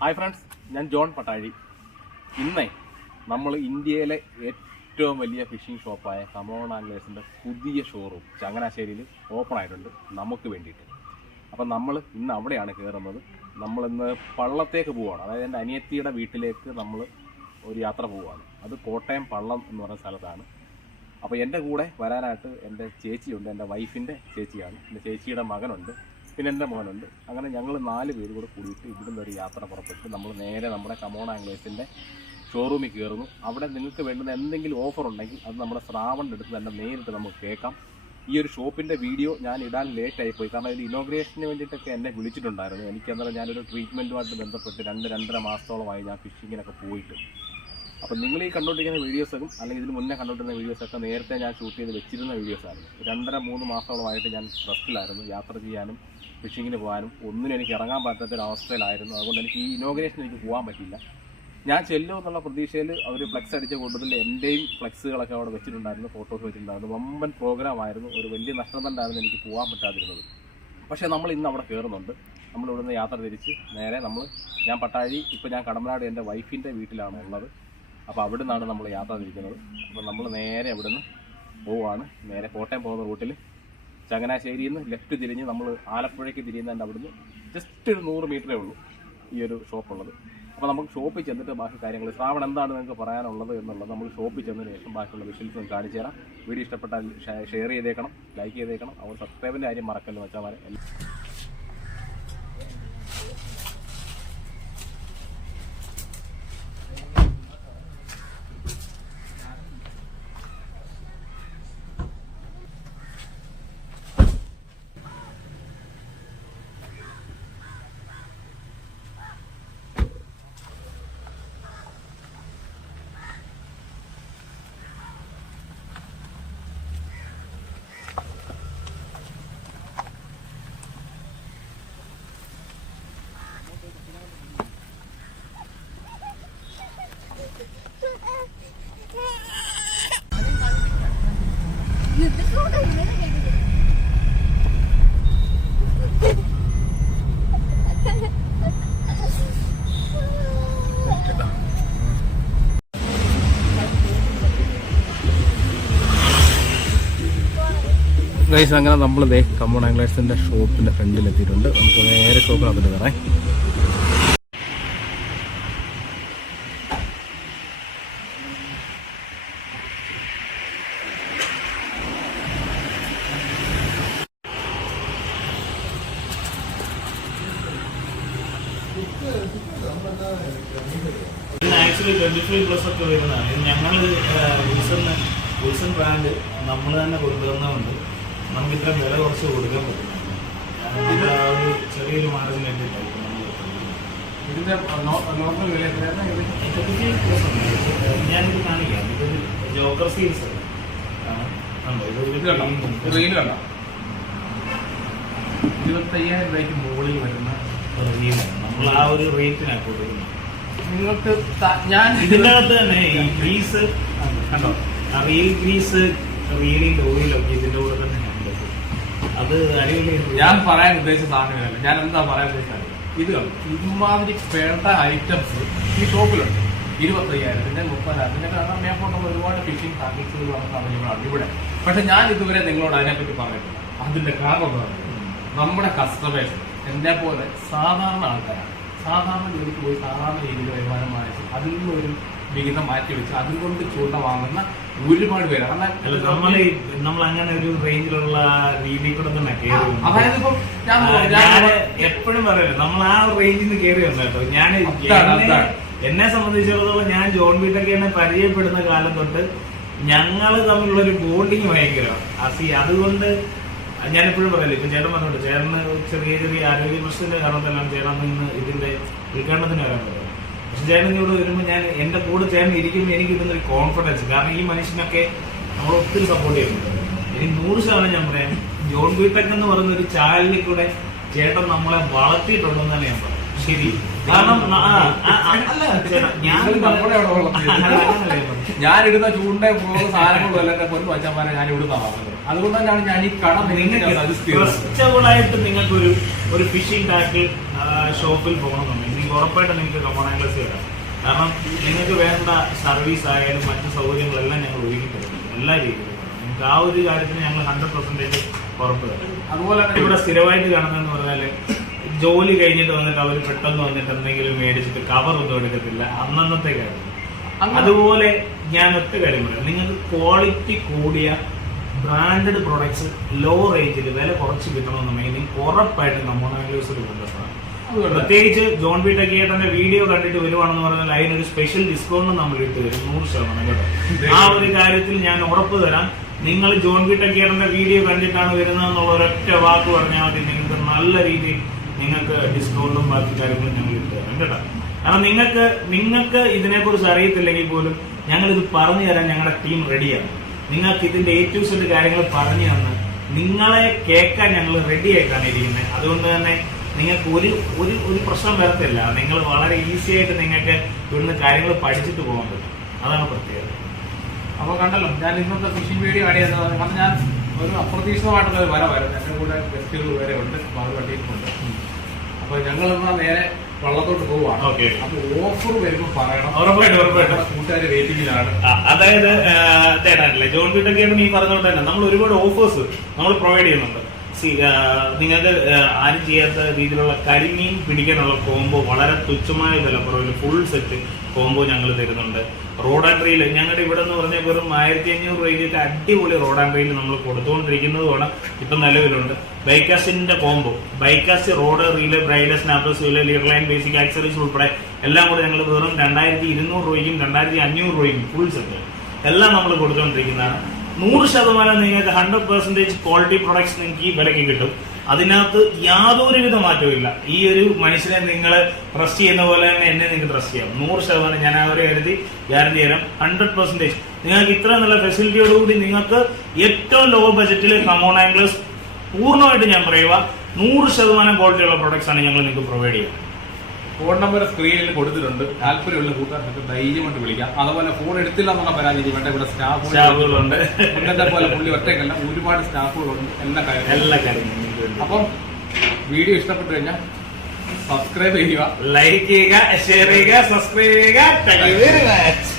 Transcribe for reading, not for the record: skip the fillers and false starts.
Hi friends, ഞാൻ John Pattazhi. ഇന്നേ നമ്മൾ ഇന്ത്യയിലെ ഏറ്റവും വലിയ ഫിഷിംഗ് ഷോപ്പായ കമോൺ ആംഗ്ലേഴ്സിൻ്റെ പുതിയ ഷോറൂം ചങ്ങനാശ്ശേരിയിൽ ഓപ്പൺ ആയിട്ടുണ്ട് നമുക്ക് വേണ്ടിയിട്ട്. അപ്പം നമ്മൾ ഇന്ന് അവിടെയാണ് കയറുന്നത്. നമ്മളിന്ന് പള്ളത്തേക്ക് പോവുകയാണ്. അതായത് എൻ്റെ അനിയത്തിയുടെ വീട്ടിലേക്ക് നമ്മൾ ഒരു യാത്ര പോവുകയാണ്. അത് കോട്ടയം പള്ളം എന്ന് പറയുന്ന സ്ഥലത്താണ്. അപ്പോൾ എൻ്റെ കൂടെ വരാനായിട്ട് എൻ്റെ ചേച്ചിയുണ്ട്, എൻ്റെ വൈഫിൻ്റെ ചേച്ചിയാണ്. എൻ്റെ ചേച്ചിയുടെ മകനുണ്ട്, പിന്നെ എൻ്റെ മോനുണ്ട്. അങ്ങനെ ഞങ്ങൾ 4 പേര് കൂടെ കൂടിയിട്ട് ഇവിടുന്ന് ഒരു യാത്ര പുറപ്പെട്ട് നമ്മൾ നേരെ നമ്മുടെ കമോൺ ആംഗ്ലേഴ്സിൻ്റെ ഷോറൂമിൽ കയറുന്നു. അവിടെ നിങ്ങൾക്ക് വേണ്ടുന്ന എന്തെങ്കിലും ഓഫർ ഉണ്ടെങ്കിൽ അത് നമ്മുടെ ശ്രാവണിൻ്റെ അടുത്ത് തന്നെ നേരിട്ട് നമുക്ക് കേൾക്കാം. ഈ ഒരു ഷോപ്പിൻ്റെ വീഡിയോ ഞാൻ ഇടാൻ ലേറ്റായിപ്പോയി, കാരണം അതിൽ ഇനോഗ്രേഷന് വേണ്ടിയിട്ടൊക്കെ എന്നെ വിളിച്ചിട്ടുണ്ടായിരുന്നു. എനിക്കന്നേരം ഞാനൊരു ട്രീറ്റ്മെൻറ്റുമായിട്ട് ബന്ധപ്പെട്ട് 2-2.5 മാസത്തോളമായി ഞാൻ ഫിഷിങ്ങിനൊക്കെ പോയിട്ട്. അപ്പം നിങ്ങൾ ഈ കണ്ടുകൊണ്ടിരിക്കുന്ന വീഡിയോസൊക്കെ അല്ലെങ്കിൽ ഇതിന് മുന്നേ കണ്ടുകൊണ്ടിരുന്ന വീഡിയോസൊക്കെ നേരത്തെ ഞാൻ ഷൂട്ട് ചെയ്ത് വെച്ചിരുന്ന വീഡിയോസായിരുന്നു. 2.5-3 മാസത്തോളമായിട്ട് ഞാൻ റെസ്റ്റിലായിരുന്നു. യാത്ര ചെയ്യാനും ഫിഷിങ്ങിന് പോകാനും ഒന്നിനും എനിക്ക് ഇറങ്ങാൻ പറ്റാത്തൊരവസ്ഥയിലായിരുന്നു. അതുകൊണ്ട് എനിക്ക് ഈ ഇനോഗ്രേഷൻ എനിക്ക് പോകാൻ പറ്റില്ല. ഞാൻ ചെല്ലുമെന്നുള്ള പ്രതീക്ഷയിൽ അവർ ഫ്ലെക്സ് അടിച്ച കൂടുതൽ എൻ്റെയും ഫ്ലെക്സുകളൊക്കെ അവിടെ വെച്ചിട്ടുണ്ടായിരുന്നു, ഫോട്ടോസ് വെച്ചിട്ടുണ്ടായിരുന്നു. വമ്പൻ പ്രോഗ്രാമായിരുന്നു. ഒരു വലിയ നഷ്ടം തന്നെയായിരുന്നു എനിക്ക് പോകാൻ പറ്റാതിരുന്നത്. പക്ഷേ നമ്മൾ ഇന്ന് അവിടെ കയറുന്നുണ്ട്. നമ്മളിവിടുന്ന് യാത്ര തിരിച്ച് നേരെ ഞാൻ പട്ടാഴി, ഇപ്പോൾ ഞാൻ കടമ്പനാട് എൻ്റെ വൈഫിൻ്റെ വീട്ടിലാണ് ഉള്ളത്. അപ്പോൾ അവിടെ നിന്നാണ് നമ്മൾ യാത്ര തിരിക്കുന്നത്. അപ്പോൾ നമ്മൾ നേരെ ഇവിടുന്ന് പോവുകയാണ്. നേരെ കോട്ടയം പോകുന്ന റൂട്ടിൽ ചങ്ങനാശ്ശേരിയിൽ നിന്ന് ലെഫ്റ്റ് തിരിഞ്ഞ് നമ്മൾ ആലപ്പുഴയ്ക്ക് തിരിയുന്നതിൻ്റെ അവിടുന്ന് ജസ്റ്റ് ഒരു 100 മീറ്ററേ ഉള്ളൂ ഈ ഒരു ഷോപ്പുള്ളത്. അപ്പോൾ നമുക്ക് ഷോപ്പിൽ ചെന്നിട്ട് ബാക്കി കാര്യങ്ങൾ ശ്രാവൺ എന്താണ് നിങ്ങൾക്ക് പറയാനുള്ളത് എന്നുള്ളത് നമ്മൾ ഷോപ്പിൽ ചെന്നതിന് ശേഷം ബാക്കിയുള്ള വിഷ്വൽസ് കാണിച്ചു തരാം. വീഡിയോ ഇഷ്ടപ്പെട്ടാൽ ഷെയർ ചെയ്തേക്കണം, ലൈക്ക് ചെയ്തേക്കണം. അവർ സബ്സ്ക്രൈബിൻ്റെ കാര്യം മറക്കല്ലോ വെച്ചാൽ ഗൈസ്, അങ്ങനെ നമ്മൾ കമോൺ ആംഗ്ലേഴ്സിൻ്റെ ഷോപ്പിൻ്റെ ഫ്രണ്ടിലെത്തിയിട്ടുണ്ട്. നമുക്ക് നേരെ ഷോപ്പിനകത്ത് കയറാം. ആക്ച്വലി 25+ ഒക്കെ വരുന്നതാണ്. ഞങ്ങൾ വിൽസൺ ബ്രാൻഡ് നമ്മൾ തന്നെ കൊണ്ടുവന്നതുകൊണ്ട് നമുക്ക് ഇത്ര വില കുറച്ച് കൊടുക്കാൻ പറ്റും. നമ്മൾ ആ ഒരു ചെറിയൊരു മാർജിൻ വേണ്ടിയിട്ടാണ് ഇതിൻ്റെ നോർമൽ വില എത്രയാണ്? ഞാനിത് കാണിക്കാം. ഇതൊരു ജോക്കർ സീരീസ് കണ്ടോ, ഇതൊരു റീൽ കണ്ടോ, 25,000 രൂപയ്ക്ക് മുകളിൽ വരുന്ന റീലാണ്. നമ്മൾ ആ ഒരു റേറ്റിനാണ് കൊടുക്കുന്നത്. നിങ്ങൾക്ക് ഞാൻ ഇതിൻ്റെ അകത്ത് തന്നെ ഈ ഗ്രീസ് കണ്ടോ, ആ റീൽ ഗ്രീസ്, റീലിൻ്റെ ഓയിലൊക്കെ ഇതിൻ്റെ കൂടെ തന്നെ ഉണ്ട്. അത് അടിപൊളി. ഞാൻ പറയാൻ ഉദ്ദേശിച്ച സാധനങ്ങളല്ല, ഞാൻ എന്താ പറയാൻ ഉദ്ദേശിച്ചത്, ഇത് ഇതുമാതിരി വേണ്ട ഐറ്റംസ് ഈ ഷോപ്പിലുണ്ട്. 25,000-ന്റെ 30,000-ന്റെ കാരണം മേപ്പോട്ടുള്ള ഒരുപാട് ഫിഷിംഗ് പാക്കേജുകൾ നമുക്ക് അവൈലബിൾ ആണ് ഇവിടെ. പക്ഷെ ഞാൻ ഇതുവരെ നിങ്ങളോട് അതിനെപ്പറ്റി പറഞ്ഞിട്ടില്ല. അതിന്റെ കാരണം നമ്മുടെ കസ്റ്റമേഴ്സ് എന്നെ പോലെ സാധാരണ ആൾക്കാരാണ്. സാധാരണ ജോലിക്ക് പോയി സാധാരണ രീതിയിൽ വരുമാനം വാങ്ങിച്ച് അതിൽ നിന്നൊരു വിഹിതം മാറ്റി വെച്ച് അതുകൊണ്ട് ചൂണ്ട വാങ്ങുന്ന ഒരുപാട് പേരാണ്. നമ്മൾ അങ്ങനെ ഒരു റേഞ്ചിലുള്ള രീതിയിൽ കൂടെ തന്നെ കയറി. അതായത് ഇപ്പം ഞാൻ എപ്പോഴും പറയല്ലോ, നമ്മൾ ആ റേഞ്ചിൽ നിന്ന് കയറി വന്നു കേട്ടോ. ഞാൻ എന്നെ സംബന്ധിച്ചിടത്തോളം ഞാൻ ജോൺ വീട്ടൊക്കെ എന്നെ പരിചയപ്പെടുന്ന കാലം തൊട്ട് ഞങ്ങൾ തമ്മിലുള്ളൊരു ബോണ്ടിങ് ഭയങ്കരമാണ്. അതുകൊണ്ട് ഞാൻ എപ്പോഴും പറയല്ലോ, ഇപ്പം ചേട്ടൻ പറഞ്ഞോട്ട് ചേട്ടന് ചെറിയ ചെറിയ ആരോഗ്യ പ്രശ്നത്തിന്റെ കാരണത്തെല്ലാം ചേട്ടൻ ഇന്ന് ഇതിന്റെ ഉദ്ഘാടനത്തിന് വരാൻ പറ്റും. പക്ഷെ ചേട്ടൻ ഇവിടെ വരുമ്പോൾ ഞാൻ എന്റെ കൂടെ ചേട്ടൻ ഇരിക്കുമ്പോൾ എനിക്ക് ഇതിനൊരു കോൺഫിഡൻസ്. കാരണം ഈ മനുഷ്യനൊക്കെ നമ്മൾ ഒത്തിരി സപ്പോർട്ട് ചെയ്യുന്നുണ്ട്. എനിക്ക് 100% ഞാൻ പറയാം, ജോൺ ബിടെക് എന്ന് പറയുന്ന ഒരു ചാനലിൽ കൂടെ ചേട്ടൻ നമ്മളെ വളർത്തിയിട്ടുണ്ടെന്നാണ് ഞാൻ പറയുന്നത്. ശരി, കാരണം ഞാനിടുന്ന ചൂണ്ട സാധനങ്ങളും എല്ലാം പൊന്നു വച്ചമാരെ ഞാൻ ഇവിടുന്ന അതുകൊണ്ട് തന്നെയാണ് ഞാൻ ഈ കട ട്രസ്റ്റബിളായിട്ട് നിങ്ങൾക്കൊരു ഫിഷിംഗ് ടാക്കിൾ ഷോപ്പിൽ പോകണമെന്നുണ്ടെങ്കിൽ എനിക്ക് ഉറപ്പായിട്ട് നിങ്ങൾക്ക് കമോൺ ആംഗ്ലേഴ്സ് വരാം. കാരണം നിങ്ങൾക്ക് വേണ്ട സർവീസ് ആയാലും മറ്റു സൗകര്യങ്ങളെല്ലാം ഞങ്ങൾ ഒരുക്കി തരുന്നുണ്ട് എല്ലാ രീതിയിലും. നിങ്ങൾക്ക് ആ ഒരു കാര്യത്തിന് ഞങ്ങൾ 100% ഉറപ്പ് തരും. അതുപോലെ തന്നെ ഇവിടെ സ്ഥിരമായിട്ട് കാണുന്നതെന്ന് പറഞ്ഞാൽ ജോലി കഴിഞ്ഞിട്ട് വന്നിട്ട് അവർ പെട്ടെന്ന് വന്നിട്ട് എന്തെങ്കിലും മേടിച്ചിട്ട് കവറൊന്നും എടുക്കത്തില്ല, അന്നന്നത്തെ കാര്യം. അതുപോലെ ഞാൻ ഒറ്റ കാര്യം പറയാം, നിങ്ങൾക്ക് ക്വാളിറ്റി കൂടിയ ബ്രാൻഡഡ് പ്രൊഡക്ട്സ് ലോ റേഞ്ചിൽ വില കുറച്ച് കിട്ടണമെന്നുണ്ടെങ്കിൽ നിങ്ങൾക്ക് ഉറപ്പായിട്ട് കമോൺ ആംഗ്ലേഴ്സിൽ കൊണ്ടുവരണം. പ്രത്യേകിച്ച് ജോൺ ബി ടെക്കിയേട്ടന്റെ വീഡിയോ കണ്ടിട്ട് വരുവാണെന്ന് പറഞ്ഞാൽ അതിനൊരു സ്പെഷ്യൽ ഡിസ്കൗണ്ട് നമ്മൾ ഇട്ട് തരും 100% കേട്ടോ. ആ ഒരു കാര്യത്തിൽ ഞാൻ ഉറപ്പ് തരാം. നിങ്ങൾ ജോൺ ബി ടെക്കിയേട്ടന്റെ വീഡിയോ കണ്ടിട്ടാണ് വരുന്നതെന്നുള്ള ഒരൊറ്റ വാക്ക് പറഞ്ഞാൽ മതി, നിങ്ങൾക്ക് നല്ല രീതിയിൽ നിങ്ങൾക്ക് ഡിസ്കൗണ്ടും ബാക്കി കാര്യങ്ങളും ഞങ്ങൾ ഇട്ട് തരാം കേട്ടോ. കാരണം നിങ്ങൾക്ക് ഇതിനെക്കുറിച്ച് അറിയത്തില്ലെങ്കിൽ പോലും ഞങ്ങളിത് പറഞ്ഞു തരാൻ ഞങ്ങളുടെ ടീം റെഡിയാണ്. നിങ്ങൾക്ക് ഇതിന്റെ A to Z കാര്യങ്ങൾ പറഞ്ഞു തന്ന് നിങ്ങളെ കേൾക്കാൻ ഞങ്ങൾ റെഡി ആയിട്ടാണ് ഇരിക്കുന്നത്. അതുകൊണ്ട് തന്നെ നിങ്ങൾക്ക് ഒരു പ്രശ്നം വരത്തില്ല. നിങ്ങൾ വളരെ ഈസി ആയിട്ട് നിങ്ങൾക്ക് ഇവിടുന്ന് കാര്യങ്ങൾ പഠിച്ചിട്ട് പോകാൻ പറ്റും. അതാണ് പ്രത്യേകത. അപ്പോൾ കണ്ടല്ലോ, ഞാൻ ഇന്നത്തെ ഫിഷിംഗ് വീഡിയോ ആഡ് ചെയ്തത് കാരണം ഞാൻ ഒരു അപ്രതീക്ഷിതമായിട്ടുള്ള ഒരു വരവായിരുന്നു. എൻ്റെ കൂടെ ഗസ്റ്റുകൾ വരെ ഉണ്ട്, അപ്പോൾ അവർ വണ്ടിയിട്ടുണ്ട്. അപ്പോൾ ഞങ്ങൾ എന്നാൽ നേരെ വള്ളത്തോട്ട് പോവുകയാണ്. അപ്പോൾ ഓഫർ വരുമ്പോൾ പറയണം, ഉറപ്പായിട്ടും കൂട്ടുകാർ വെയിറ്റിംഗിലാണ്. അതായത് ജോൺ ബി ടെക്കിയേട്ടൻ ഈ പറഞ്ഞുകൊണ്ട് തന്നെ നമ്മൾ ഒരുപാട് ഓഫേഴ്സ് നമ്മൾ പ്രൊവൈഡ് ചെയ്യുന്നുണ്ട്. നിങ്ങൾക്ക് ആരും ചെയ്യാത്ത രീതിയിലുള്ള കരിമീൻ പിടിക്കാനുള്ള കോംബോ വളരെ തുച്ഛമായ വിലക്കുറവിൽ ഫുൾ സെറ്റ് കോംബോ ഞങ്ങൾ തരുന്നുണ്ട്. റോഡ് ആൻഡ് റീൽ ഞങ്ങളുടെ ഇവിടെ എന്ന് പറഞ്ഞാൽ വെറും 1500 രൂപയ്ക്ക് അടിപൊളി റോഡ് ആൻഡ് റീൽ നമ്മൾ കൊടുത്തുകൊണ്ടിരിക്കുന്നതുമാണ് ഇപ്പം നിലവിലുണ്ട്. ബൈക്കാസ്റ്റിന്റെ combo, baitcast rod reel braid snapper സ്യൂല് ലീഡർ ലൈൻ ബേസിക് ആക്സറീസ് ഉൾപ്പെടെ എല്ലാം കൂടെ ഞങ്ങൾ വെറും 2200 രൂപയ്ക്കും 2500 രൂപയ്ക്കും ഫുൾ സെറ്റ് എല്ലാം നമ്മൾ കൊടുത്തുകൊണ്ടിരിക്കുന്നതാണ്. 100% നിങ്ങൾക്ക് 100% ക്വാളിറ്റി പ്രൊഡക്ട്സ് നിങ്ങൾക്ക് ഈ വിലയ്ക്ക് കിട്ടും. അതിനകത്ത് യാതൊരുവിധ മാറ്റവും ഇല്ല. ഈ ഒരു മനുഷ്യനെ നിങ്ങൾ ട്രസ്റ്റ് ചെയ്യുന്ന പോലെ തന്നെ എന്നെ നിങ്ങൾക്ക് ട്രസ്റ്റ് ചെയ്യാം. 100% ഞാൻ അവരെ കരുതി ഗ്യാരണ്ടി തരാം. 100% നിങ്ങൾക്ക് ഇത്ര നല്ല ഫെസിലിറ്റിയോടുകൂടി നിങ്ങൾക്ക് ഏറ്റവും ലോ ബജറ്റിൽ കമോൺ ആംഗ്ലേഴ്സ് പൂർണ്ണമായിട്ട് ഞാൻ പറയുക 100% ക്വാളിറ്റിയുള്ള പ്രൊഡക്ട്സ് ആണ് ഞങ്ങൾ നിങ്ങൾക്ക് പ്രൊവൈഡ് ചെയ്യുക. ഫോൺ നമ്പർ സ്ക്രീനിൽ കൊടുത്തിട്ടുണ്ട്. താല്പര്യമുള്ള കൂട്ടുകാർക്ക് ധൈര്യമായിട്ട് വിളിക്കാം. അതുപോലെ ഫോൺ എടുത്തില്ല എന്നുള്ള പരാതി വേണ്ട, ഇവിടെ സ്റ്റാഫുകളുണ്ട്. മുന്നത്തെ പോലെ പുള്ളി ഒറ്റയ്ക്കല്ല, ഒരുപാട് സ്റ്റാഫുകളുണ്ട്. എല്ലാ കാര്യങ്ങളും. അപ്പം വീഡിയോ ഇഷ്ടപ്പെട്ടു കഴിഞ്ഞാൽ സബ്സ്ക്രൈബ് ചെയ്യുക, ലൈക്ക് ചെയ്യുക, ഷെയർ ചെയ്യുക, സബ്സ്ക്രൈബ് ചെയ്യുക. Thank you very much.